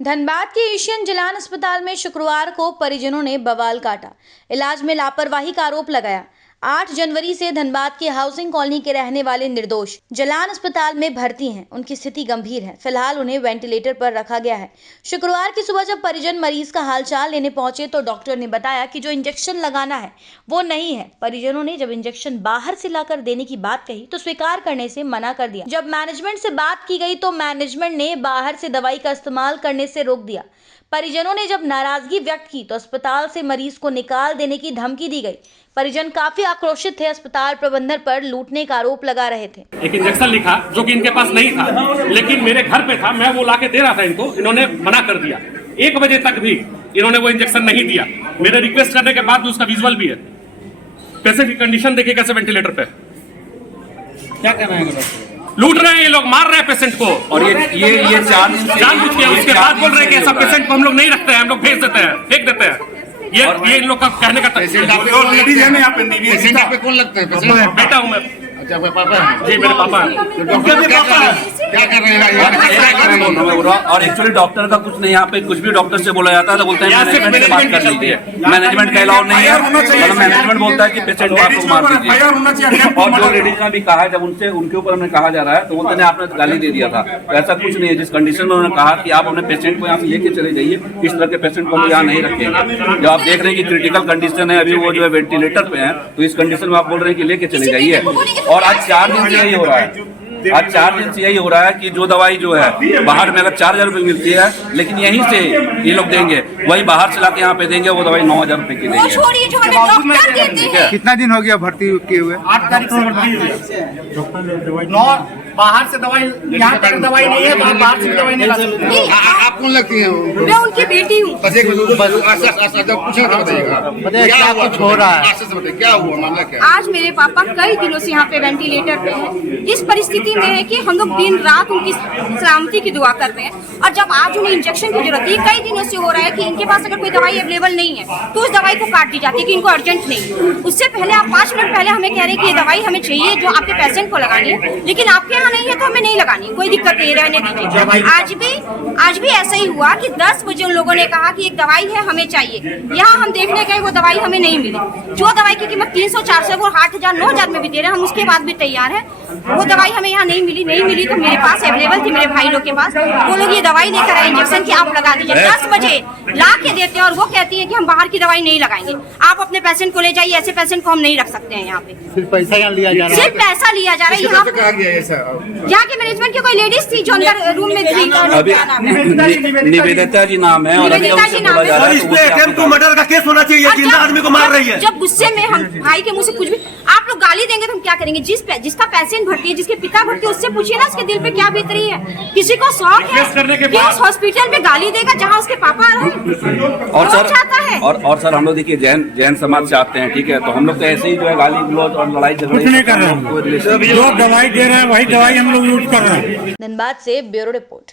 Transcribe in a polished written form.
धनबाद के एशियन जलान अस्पताल में शुक्रवार को परिजनों ने बवाल काटा। इलाज में लापरवाही का आरोप लगाया। 8 जनवरी से धनबाद के हाउसिंग कॉलोनी के रहने वाले निर्दोष जलान अस्पताल में भर्ती हैं। उनकी स्थिति गंभीर है। फिलहाल उन्हें वेंटिलेटर पर रखा गया है। शुक्रवार की सुबह जब परिजन मरीज का हालचाल लेने पहुंचे तो डॉक्टर ने बताया कि जो इंजेक्शन लगाना है वो नहीं है। परिजनों ने जब इंजेक्शन बाहर से लाकर देने की बात कही तो स्वीकार करने से मना कर दिया। जब मैनेजमेंट से बात की गई तो मैनेजमेंट ने बाहर से दवाई का इस्तेमाल करने से रोक दिया। परिजनों ने जब नाराजगी व्यक्त की तो अस्पताल से मरीज को निकाल देने की धमकी दी गई। परिजन काफी आक्रोशित थे। अस्पताल प्रबंधन पर लूटने का आरोप लगा रहे थे। एक इंजेक्शन लिखा जो कि इनके पास नहीं था, लेकिन मेरे घर पे था, मैं वो लाके दे रहा था इनको, इन्होंने मना कर दिया। 1 बजे तक भी इन्होंने वो इंजेक्शन नहीं दिया। मेरे रिक्वेस्ट करने के बाद उसका विजुअल भी है। पेशेंट की कंडीशन देखिए कैसे वेंटिलेटर पे। क्या करना है? लूट रहे हैं ये लोग, मार रहे हैं पेशेंट को। और ये जानबूझ के उसके बाद बोल रहे हैं कि ऐसा पेशेंट को हम लोग नहीं रखते हैं, हम लोग भेज देते हैं, फेंक देते हैं। ये इन लोग का कहने का पेशेंट पे कौन लगता है? बेटा हूँ मैं। अच्छा, पापा है? जी मेरे पापा हैं। क्या कर रहे हैं? और एक्चुअली डॉक्टर का कुछ नहीं, यहाँ पे कुछ भी डॉक्टर से बोला जाता है तो बोलते हैं मैनेजमेंट से बात कर लीजिए। मैनेजमेंट का अलाउ नहीं है, मतलब मैनेजमेंट बोलता है कि पेशेंट को आप लोग मार दीजिए। और जो लेडीज ने भी कहा है, जब उनसे उनके ऊपर हमें कहा जा रहा है तो बोलते हैं आपने गाली दे दिया था। तो ऐसा कुछ नहीं है। जिस कंडीशन में उन्होंने कहा कि आप अपने पेशेंट को यहाँ से लेके चले जाइए, इस तरह के पेशेंट को हम यहाँ नहीं रखेंगे। जब आप देख रहे हैं कि क्रिटिकल कंडीशन है, अभी वो जो है वेंटिलेटर पे है, तो इस कंडीशन में आप बोल रहे हैं कि लेके चले जाइए। और आज 4 दिन से यही हो रहा है। आज 4 दिन से यही हो रहा है कि जो दवाई जो है बाहर में अगर 4000 रुपए मिलती है, लेकिन यहीं से ये लोग देंगे, वही बाहर से लाके यहाँ पे देंगे, वो दवाई 9000 रुपए की देंगे। कितना दिन हो गया भर्ती किए हुए? 8 तारीख से भर्ती हुई। 9 बाहर से दवाई, यहाँ तक दवाई नहीं है, तो बाहर से दवाई नहीं ला सकते। आप कौन लगती हैं? मैं उनकी बेटी हूँ। बस एक कुछ बताइएगा, क्या कुछ हो रहा है? क्या हुआ मामला? क्या आज मेरे पापा कई दिनों से यहाँ पे वेंटिलेटर पे हैं। इस परिस्थिति में है कि हम लोग दिन रात उनकी सलामती की दुआ कर रहे हैं। और जब आज उन्हें इंजेक्शन की जरूरत है, कई दिनों से हो रहा है कि इनके पास अगर कोई दवाई अवेलेबल नहीं है तो उस दवाई को काट दी जाती है कि इनको अर्जेंट नहीं। उससे पहले आप 5 मिनट पहले हमें कह रहे हैं कि ये दवाई हमें चाहिए जो आपके पेशेंट को लगानी है, लेकिन आपके यहाँ नहीं है तो हमें नहीं लगानी, कोई दिक्कत नहीं, रहने दीजिए। आज भी ऐसा ही हुआ कि 10 बजे उन लोगों ने कहा कि एक दवाई है हमें चाहिए। यहाँ हम देखने गए, वो दवाई हमें नहीं मिली। जो दवाई की कीमत 300-400 वो 8000 9000 में भी दे रहे हैं, हम उसके बाद भी तैयार है। वो दवाई हमें यहाँ नहीं मिली तो मेरे पास अवेलेबल थी, मेरे भाई लोग के पास। वो लोग ये दवाई लेकर आए इंजेक्शन की, आप लगा दीजिए। 10 बजे ला के देते हैं और वो कहती है कि हम बाहर की दवाई नहीं लगाएंगे, आप अपने पेशेंट को ले जाइए, ऐसे पेशेंट को हम नहीं रख सकते हैं यहाँ पे। सिर्फ पैसा यहाँ लिया जा रहा है। सिर्फ पैसा लिया जा रहा है। यहाँ के मैनेजमेंट की कोई लेडीज थी जो अंदर रूम में थी। निवेदिता जी नाम है और मर्डर का केस होना चाहिए। जिंदा आदमी को मार रही है। जब गुस्से में हम भाई के मुंह से कुछ भी आप लोग गाली देंगे तो हम क्या करेंगे? जिसका पेशेंट भर्ती है, जिसके पिता भर्ती है, उससे पूछिए ना उसके दिल पे क्या बीत रही है। किसी को शौक है कि उस हॉस्पिटल में गाली देगा जहाँ उसके पापा रहे। और सर हम लोग देखिए जैन समाज चाहते हैं, ठीक है, तो हम लोग तो ऐसे ही जो है गाली गलौज और लड़ाई झगड़े नहीं कर रहे हैं। जो दवाई दे रहे हैं वही दवाई हम लोग यूज कर रहे हैं। धनबाद से ब्यूरो रिपोर्ट।